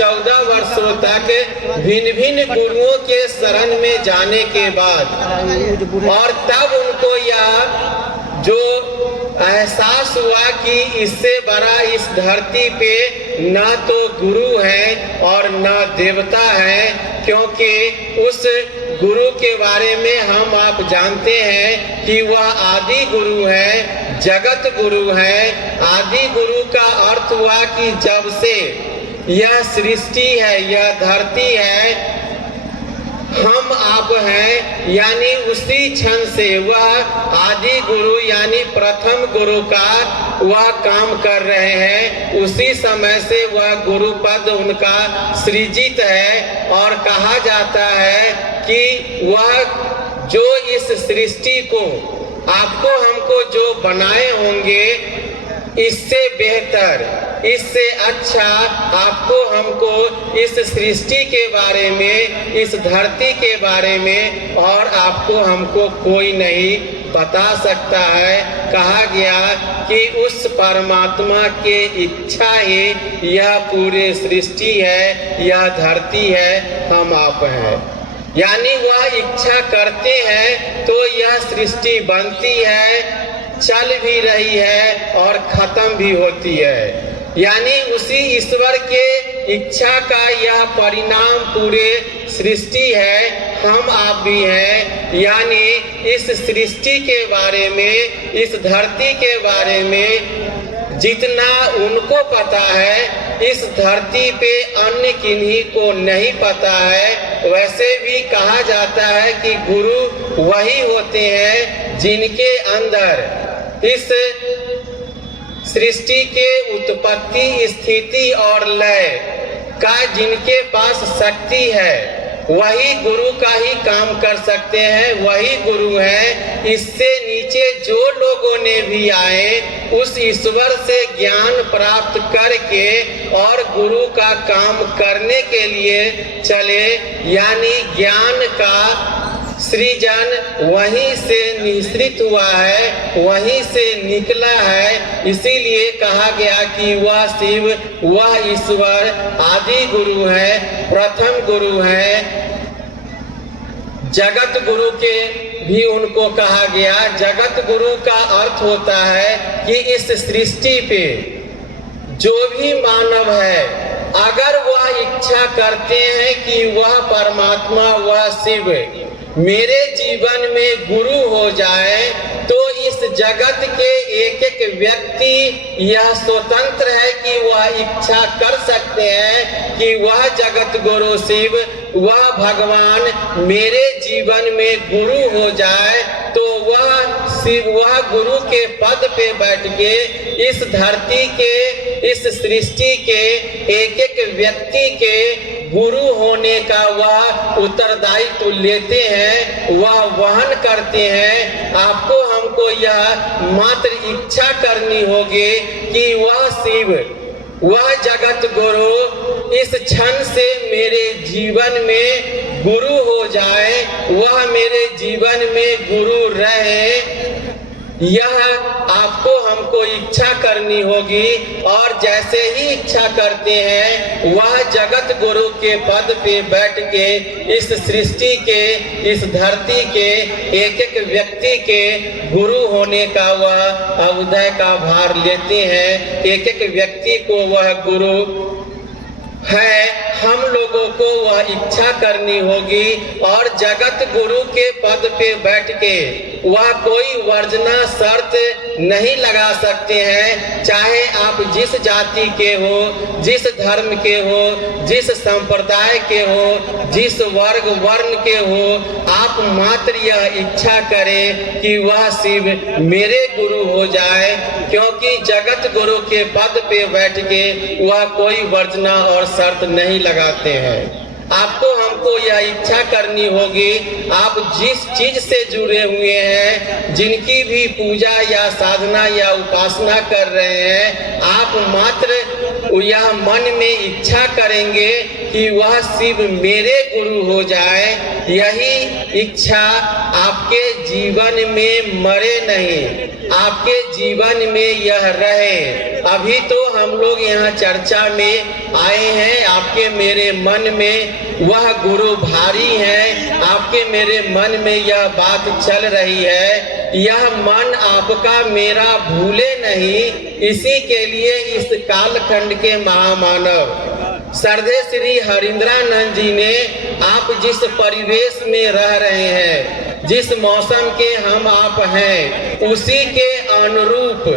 14 वर्षों तक भिन्न भिन्न गुरुओं के शरण में जाने के बाद, और तब उनको यह जो एहसास हुआ कि इससे बड़ा इस धरती पे न तो गुरु है और न देवता है, क्योंकि उस गुरु के बारे में हम आप जानते हैं कि वह आदि गुरु है, जगत गुरु है। आदि गुरु का अर्थ हुआ कि जब से यह सृष्टि है, यह धरती है, हम आप हैं, यानी उसी क्षण से वह आदि गुरु यानी प्रथम गुरु का वह काम कर रहे हैं। उसी समय से वह गुरु पद उनका सृजित है, और कहा जाता है कि वह जो इस सृष्टि को आपको हमको जो बनाए होंगे, इससे बेहतर, इससे अच्छा आपको हमको इस सृष्टि के बारे में, इस धरती के बारे में और आपको हमको कोई नहीं बता सकता है। कहा गया कि उस परमात्मा के इच्छा ही यह पूरे सृष्टि है, यह धरती है, हम आप हैं। यानी वह इच्छा करते हैं तो यह सृष्टि बनती है, चल भी रही है और खत्म भी होती है। यानी उसी ईश्वर के इच्छा का यह परिणाम पूरे सृष्टि है, हम आप भी हैं। यानी इस सृष्टि के बारे में, इस धरती के बारे में जितना उनको पता है, इस धरती पे अन्य किन्हीं को नहीं पता है। वैसे भी कहा जाता है कि गुरु वही होते हैं जिनके अंदर इस सृष्टि के उत्पत्ति, स्थिति और लय का जिनके पास शक्ति है, वही गुरु का ही काम कर सकते हैं, वही गुरु है। इससे नीचे जो लोगों ने भी आए, उस ईश्वर से ज्ञान प्राप्त करके और गुरु का काम करने के लिए चले, यानी ज्ञान का सृजन वहीं से निश्रित हुआ है, वहीं से निकला है। इसीलिए कहा गया कि वह शिव, वह ईश्वर आदि गुरु है, प्रथम गुरु है। जगत गुरु के भी उनको कहा गया। जगत गुरु का अर्थ होता है कि इस सृष्टि पे जो भी मानव है, अगर वह इच्छा करते हैं कि वह परमात्मा, वह शिव मेरे जीवन में गुरु हो जाए, तो इस जगत के एक एक व्यक्ति यह स्वतंत्र है कि वह इच्छा कर सकते हैं कि वह जगत गुरु शिव, वह भगवान मेरे जीवन में गुरु हो जाए, तो वह शिव, वह गुरु के पद पे बैठ के इस धरती के, इस सृष्टि के एक एक व्यक्ति के गुरु होने का वह उत्तरदायित्व लेते हैं, वह वहन करते हैं। आपको हमको यह मात्र इच्छा करनी होगी कि वह शिव, वह जगत गुरु इस क्षण से मेरे जीवन में गुरु हो जाए, वह मेरे जीवन में गुरु रहे, यह आपको हमको इच्छा करनी होगी। और जैसे ही इच्छा करते हैं, वह जगत गुरु के पद पे बैठ के इस सृष्टि के, इस धरती के एक एक व्यक्ति के गुरु होने का वह अवधय का भार लेते हैं। एक एक व्यक्ति को वह गुरु है। हम लोगों को वह इच्छा करनी होगी, और जगत गुरु के पद पे बैठ के वह कोई वर्जना शर्त नहीं लगा सकते हैं। चाहे आप जिस जाति के हो, जिस धर्म के हो, जिस संप्रदाय के हो, जिस वर्ग वर्ण के हो, आप मात्र यह इच्छा करें कि वह शिव मेरे गुरु हो जाए, क्योंकि जगत गुरु के पद पे बैठ के वह कोई वर्जना और शर्त नहीं लगाते हैं। आपको हमको यह इच्छा करनी होगी, आप जिस चीज से जुड़े हुए हैं, जिनकी भी पूजा या साधना या उपासना कर रहे हैं, आप मात्र यह मन में इच्छा करेंगे कि वह शिव मेरे गुरु हो जाए, यही इच्छा आपके जीवन में मरे नहीं, आपके जीवन में यह रहे। अभी तो हम लोग यहाँ चर्चा में आए हैं, आपके मेरे मन में वह गुरु भारी है, आपके मेरे मन में यह बात चल रही है, यह मन आपका मेरा भूले नहीं। इसी के लिए इस कालखंड के महामानव श्रद्धेय श्री हरिंद्रानंद जी ने, आप जिस परिवेश में रह रहे हैं, जिस मौसम के हम आप हैं, उसी के अनुरूप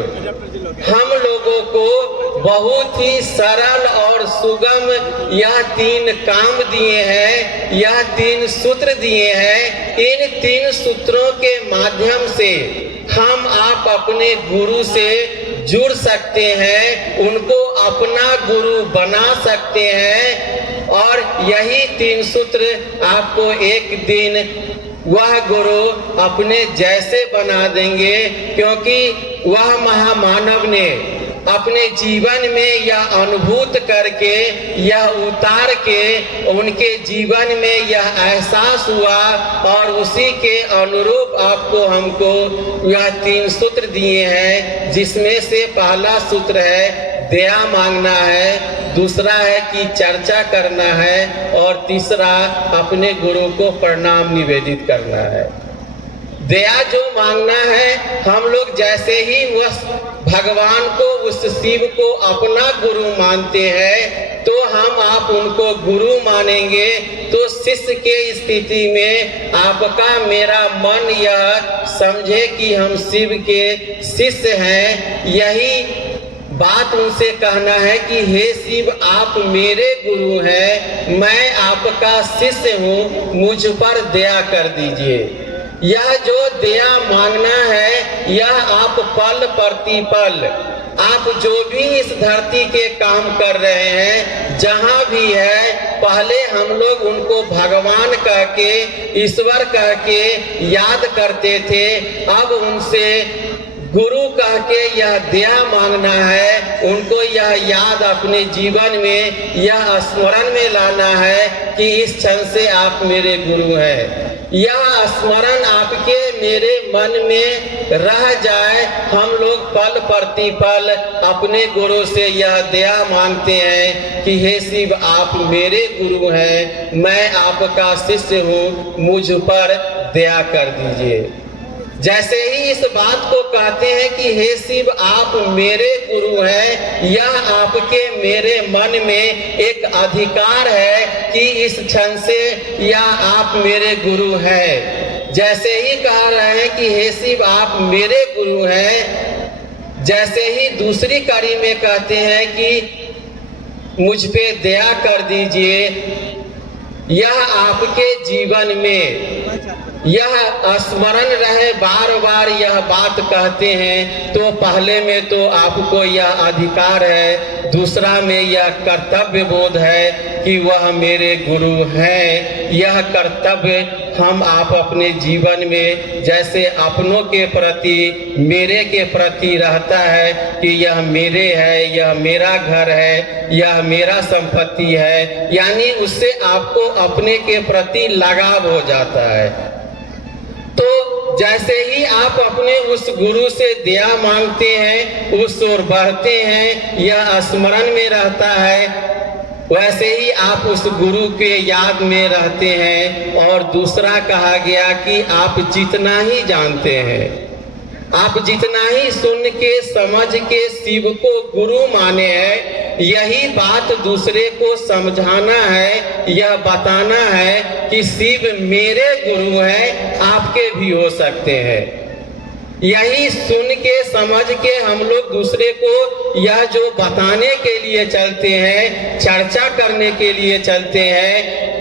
हम लोगों को बहुत ही सरल और सुगम यह 3 काम दिए हैं, यह 3 सूत्र दिए हैं। इन 3 सूत्रों के माध्यम से हम आप अपने गुरु से जुड़ सकते हैं, उनको अपना गुरु बना सकते हैं, और यही 3 सूत्र आपको एक दिन वह गुरु अपने जैसे बना देंगे, क्योंकि वह महामानव ने अपने जीवन में यह अनुभूत करके, यह उतार के उनके जीवन में यह एहसास हुआ, और उसी के अनुरूप आपको हमको यह 3 सूत्र दिए हैं, जिसमें से पहला सूत्र है दया मांगना है, दूसरा है कि चर्चा करना है, और तीसरा अपने गुरु को प्रणाम निवेदित करना है। दया जो मांगना है, हम लोग जैसे ही उस भगवान को, उस शिव को अपना गुरु मानते हैं, तो हम आप उनको गुरु मानेंगे, तो शिष्य के स्थिति में आपका मेरा मन यह समझे कि हम शिव के शिष्य हैं। यही बात उनसे कहना है कि हे शिव, आप मेरे गुरु हैं, मैं आपका शिष्य हूँ, मुझ पर दया कर दीजिए। यह जो दया मांगना है, यह आप पल प्रतिपल, आप जो भी इस धरती के काम कर रहे हैं, जहाँ भी है, पहले हम लोग उनको भगवान कह के, ईश्वर कह के याद करते थे, अब उनसे गुरु कह के यह दया मांगना है, उनको यह याद अपने जीवन में, यह स्मरण में लाना है कि इस क्षण से आप मेरे गुरु हैं। यह स्मरण आपके मेरे मन में रह जाए, हम लोग पल प्रतिपल अपने गुरु से यह दया मांगते हैं कि हे शिव, आप मेरे गुरु हैं, मैं आपका शिष्य हूँ, मुझ पर दया कर दीजिए। जैसे ही इस बात को कहते हैं कि हे शिव, आप मेरे गुरु हैं, यह आपके मेरे मन में एक अधिकार है कि इस क्षण से यह आप मेरे गुरु हैं। जैसे ही कह रहे हैं कि हे शिव, आप मेरे गुरु हैं, जैसे ही दूसरी कड़ी में कहते हैं कि मुझ पे दया कर दीजिए, यह आपके जीवन में यह स्मरण रहे, बार बार यह बात कहते हैं, तो पहले में तो आपको यह अधिकार है, दूसरा में यह कर्तव्य बोध है कि वह मेरे गुरु हैं। यह कर्तव्य हम आप अपने जीवन में जैसे अपनों के प्रति, मेरे के प्रति रहता है कि यह मेरे है, यह मेरा घर है, यह मेरा संपत्ति है, यानी उससे आपको अपने के प्रति लगाव हो जाता है। तो जैसे ही आप अपने उस गुरु से दया मांगते हैं, उस ओर बढ़ते हैं, यह स्मरण में रहता है, वैसे ही आप उस गुरु के याद में रहते हैं। और दूसरा कहा गया कि आप जितना ही जानते हैं, आप जितना ही सुन के समझ के शिव को गुरु माने हैं, यही बात दूसरे को समझाना है, यह बताना है कि शिव मेरे गुरु हैं, आपके भी हो सकते हैं। यही सुन के समझ के हम लोग दूसरे को यह जो बताने के लिए चलते हैं, चर्चा करने के लिए चलते हैं।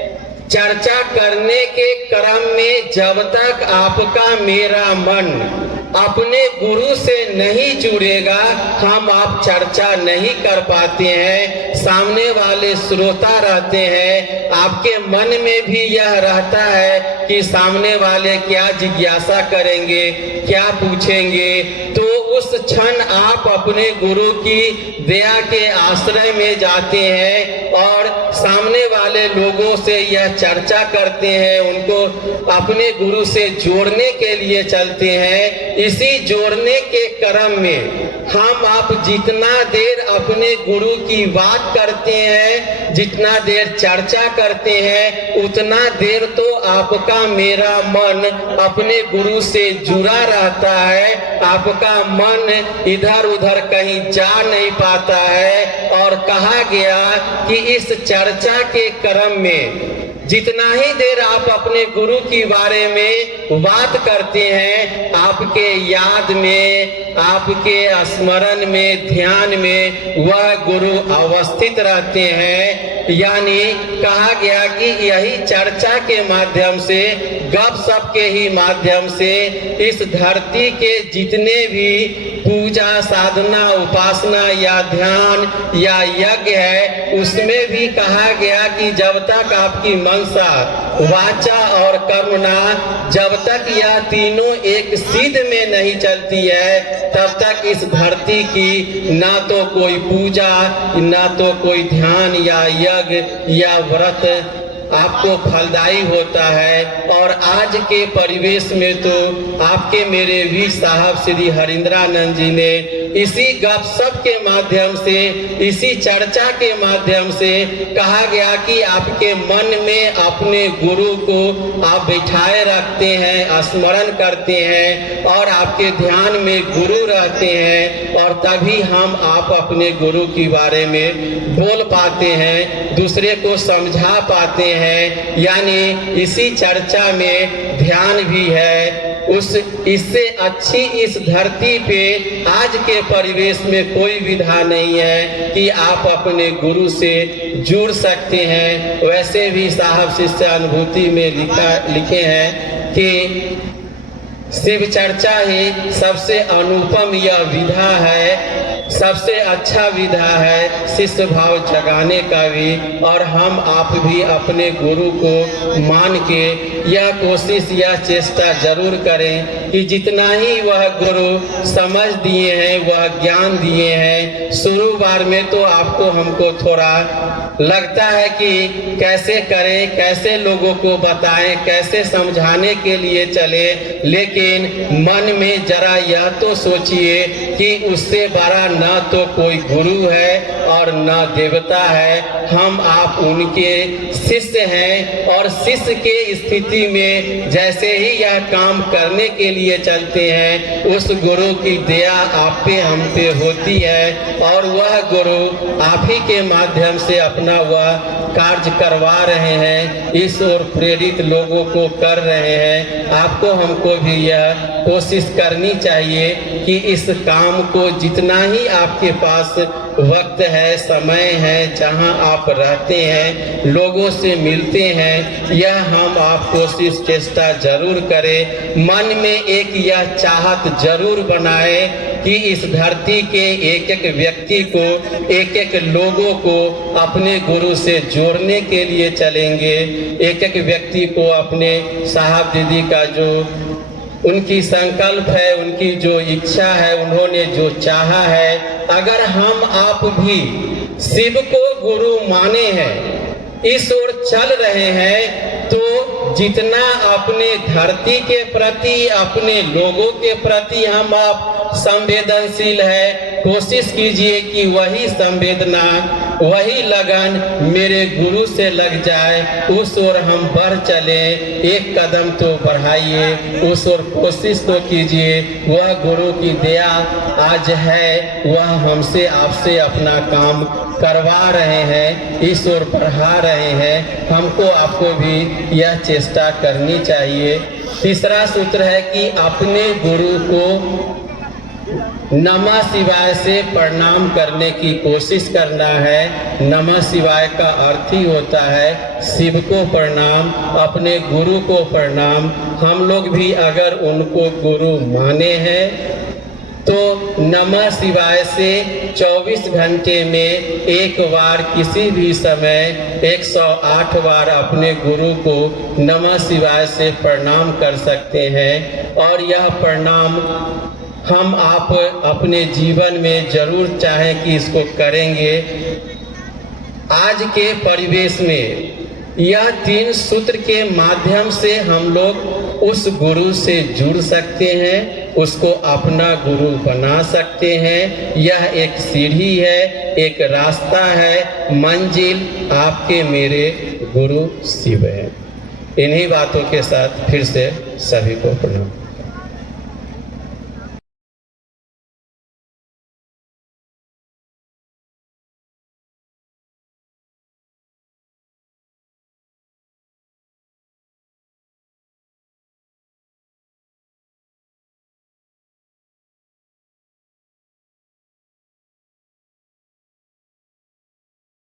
चर्चा करने के क्रम में जब तक आपका मेरा मन अपने गुरु से नहीं जुड़ेगा, हम आप चर्चा नहीं कर पाते हैं। सामने वाले श्रोता रहते हैं, आपके मन में भी यह रहता है कि सामने वाले क्या जिज्ञासा करेंगे, क्या पूछेंगे, तो उस क्षण आप अपने गुरु की दया के आश्रय में जाते हैं और सामने वाले लोगों से यह चर्चा करते हैं, उनको अपने गुरु से जोड़ने के लिए चलते हैं। इसी जोड़ने के क्रम में हम आप जितना देर अपने गुरु की बात करते हैं, जितना देर चर्चा करते हैं, उतना देर तो आपका मेरा मन अपने गुरु से जुड़ा रहता है। आपका मन इधर उधर कहीं जा नहीं पाता है। और कहा गया कि इस चर्चा के क्रम में जितना ही देर आप अपने गुरु के बारे में बात करते हैं, आपके याद में, आपके स्मरण में, ध्यान में वह गुरु अवस्थित रहते हैं। यानी कहा गया कि यही चर्चा के माध्यम से, गपशप के ही माध्यम से इस धरती के जितने भी पूजा, साधना, उपासना या ध्यान या यज्ञ है, उसमें भी कहा गया कि जब तक आपकी मनसा, वाचा और कर्मणा, जब तक यह तीनों एक सिद्ध में नहीं चलती है, तब तक इस धरती की ना तो कोई पूजा, ना तो कोई ध्यान या यज्ञ या व्रत आपको फलदायी होता है। और आज के परिवेश में तो आपके मेरे वीर साहब श्री हरिंद्रानंद जी ने इसी गपशप के माध्यम से, इसी चर्चा के माध्यम से कहा गया कि आपके मन में अपने गुरु को आप बिठाए रखते हैं, स्मरण करते हैं और आपके ध्यान में गुरु रहते हैं, और तभी हम आप अपने गुरु के बारे में बोल पाते हैं, दूसरे को समझा पाते हैं। यानी इसी चर्चा में ध्यान भी है। इससे अच्छी इस धरती पे आज के परिवेश में कोई विधा नहीं है कि आप अपने गुरु से जुड़ सकते हैं। वैसे भी साहब शिष्य अनुभूति में लिखे हैं कि शिव चर्चा ही सबसे अनुपम यह विधा है, सबसे अच्छा विधा है शिष्य भाव जगाने का भी। और हम आप भी अपने गुरु को मान के यह कोशिश, यह चेष्टा जरूर करें कि जितना ही वह गुरु समझ दिए हैं, वह ज्ञान दिए हैं, शुरू बार में तो आपको हमको थोड़ा लगता है कि कैसे करें, कैसे लोगों को बताएं, कैसे समझाने के लिए चले, लेकिन मन में जरा यह तो सोचिए कि उससे बड़ा न तो कोई गुरु है और न देवता है। हम आप उनके शिष्य हैं और शिष्य के स्थिति में जैसे ही यह काम करने के लिए चलते हैं, उस गुरु की दया आप पे, हम पे होती है और वह गुरु आप ही के माध्यम से अपना वह कार्य करवा रहे हैं, इस ओर प्रेरित लोगों को कर रहे हैं। आपको हमको भी यह कोशिश करनी चाहिए कि इस काम को जितना ही आपके पास वक्त है, समय है, जहां आप रहते हैं, लोगों से मिलते हैं, यह हम आप कोशिश चेष्टा जरूर करें। मन में एक यह चाहत जरूर बनाए कि इस धरती के एक एक व्यक्ति को, एक एक लोगों को अपने गुरु से जोड़ने के लिए चलेंगे। एक एक व्यक्ति को अपने साहब दीदी का जो उनकी संकल्प है, उनकी जो इच्छा है, उन्होंने जो चाहा है, अगर हम आप भी शिव को गुरु माने हैं, इस ओर चल रहे हैं, तो जितना अपने धरती के प्रति, अपने लोगों के प्रति हम आप संवेदनशील है, कोशिश कीजिए कि वही संवेदना, वही लगन मेरे गुरु से लग जाए, उस ओर हम बढ़ चले। एक कदम तो बढ़ाइए, उस ओर कोशिश तो कीजिए। वह गुरु की दया आज है, वह हमसे आपसे अपना काम करवा रहे हैं, इस ओर बढ़ा रहे हैं। हमको आपको भी यह चेष्टा करनी चाहिए। तीसरा सूत्र है कि अपने गुरु को नमः शिवाय से प्रणाम करने की कोशिश करना है। नमः शिवाय का अर्थ ही होता है शिव को प्रणाम, अपने गुरु को प्रणाम। हम लोग भी अगर उनको गुरु माने हैं तो नमः शिवाय से 24 घंटे में एक बार, किसी भी समय 108 बार अपने गुरु को नमः शिवाय से प्रणाम कर सकते हैं। और यह प्रणाम हम आप अपने जीवन में जरूर चाहें कि इसको करेंगे। आज के परिवेश में यह 3 सूत्र के माध्यम से हम लोग उस गुरु से जुड़ सकते हैं, उसको अपना गुरु बना सकते हैं। यह एक सीढ़ी है, एक रास्ता है, मंजिल आपके मेरे गुरु शिव है। इन्हीं बातों के साथ फिर से सभी को प्रणाम।